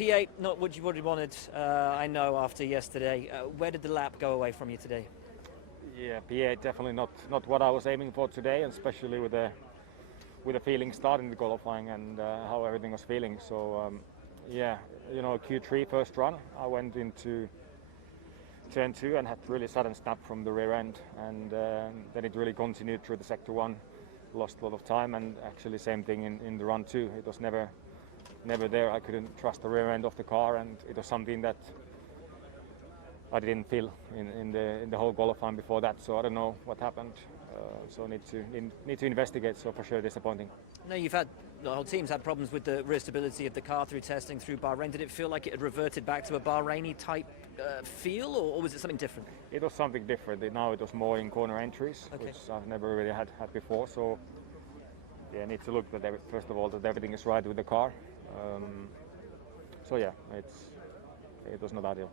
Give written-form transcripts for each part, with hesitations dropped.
P8, not what you wanted, I know, after yesterday. Where did the lap go away from you today? Yeah, P8 definitely not what I was aiming for today, and especially with the feeling starting the qualifying and how everything was feeling. So yeah, you know, Q3 first run, I went into turn 2 and had really sudden snap from the rear end, and then it really continued through the sector 1. Lost a lot of time, and actually same thing in the run 2. It was never there. I couldn't trust the rear end of the car, and it was something that I didn't feel in the whole qualifying before that. So I don't know what happened. So need to investigate. So for sure disappointing. No, the whole team's had problems with the rear stability of the car through testing through Bahrain. Did it feel like it had reverted back to a Bahraini type feel, or was it something different? It was something different. Now it was more in corner entries, which I've never really had before. So yeah, need to look that first of all that everything is right with the car. So yeah, it was not ideal.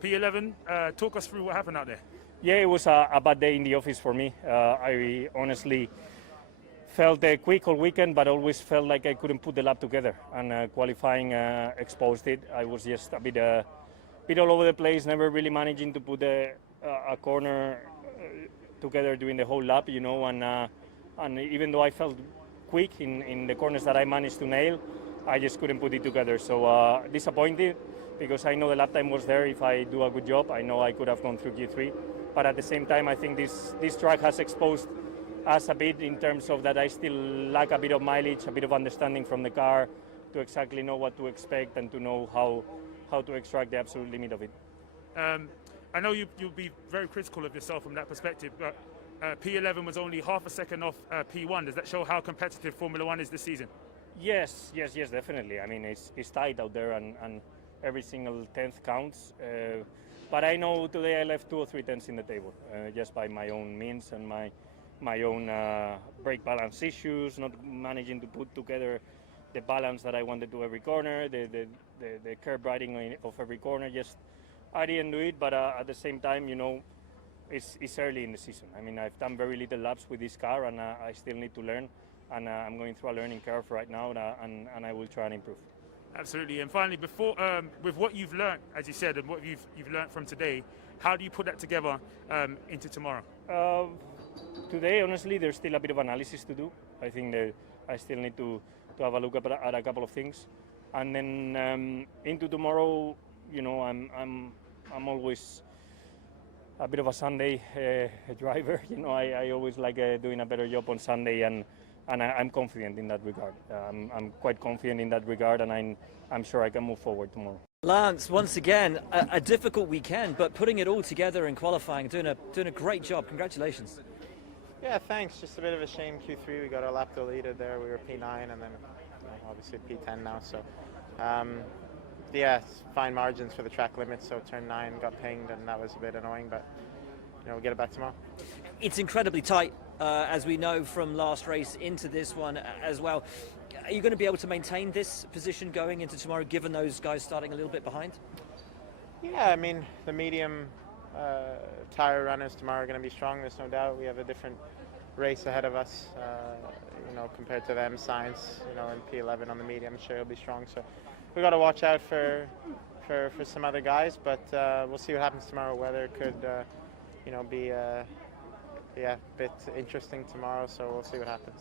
P11, talk us through what happened out there. Yeah, it was a bad day in the office for me. I honestly felt quick all weekend, but always felt like I couldn't put the lap together. And qualifying exposed it. I was just a bit all over the place, never really managing to put a corner together during the whole lap, you know. And even though I felt quick in the corners that I managed to nail, I just couldn't put it together. So disappointed, because I know the lap time was there. If I do a good job, I know I could have gone through Q3. But at the same time, I think this track has exposed us a bit in terms of that I still lack a bit of mileage, a bit of understanding from the car to exactly know what to expect and to know how to extract the absolute limit of it. I know you'll be very critical of yourself from that perspective, but P11 was only half a second off P1. Does that show how competitive Formula One is this season? Yes, definitely. I mean, it's tight out there, and every single tenth counts. But I know today I left 2 or 3 tenths in the table, just by my own means and my own brake balance issues, not managing to put together the balance that I wanted to every corner, the curb riding of every corner. Just I didn't do it, but at the same time, you know, it's early in the season. I mean, I've done very little laps with this car, and I still need to learn. And I'm going through a learning curve right now, and I will try and improve. Absolutely. And finally, before with what you've learned, as you said, and what you've learned from today, how do you put that together into tomorrow? Today, honestly, there's still a bit of analysis to do. I think that I still need to have a look at a couple of things, and then into tomorrow, you know, I'm always a bit of a Sunday driver. You know, I always like doing a better job on Sunday, and I'm confident in that regard. I'm quite confident in that regard, and I'm sure I can move forward tomorrow. Lance, once again, a difficult weekend, but putting it all together in qualifying, doing a great job. Congratulations. Yeah, thanks. Just a bit of a shame Q3. We got our lap deleted there. We were P9 and then obviously P10 now. So yeah, fine margins for the track limits. So turn 9 got pinged, and that was a bit annoying, but you know, we'll get it back tomorrow. It's incredibly tight, as we know from last race into this one as well. Are you going to be able to maintain this position going into tomorrow, given those guys starting a little bit behind? Yeah, I mean, the medium tire runners tomorrow are going to be strong. There's no doubt. We have a different race ahead of us, you know, compared to them. Sainz, you know, in P11 on the medium, I'm sure he'll be strong. So we got to watch out for some other guys, but we'll see what happens tomorrow. Weather could, you know, be a bit interesting tomorrow. So we'll see what happens.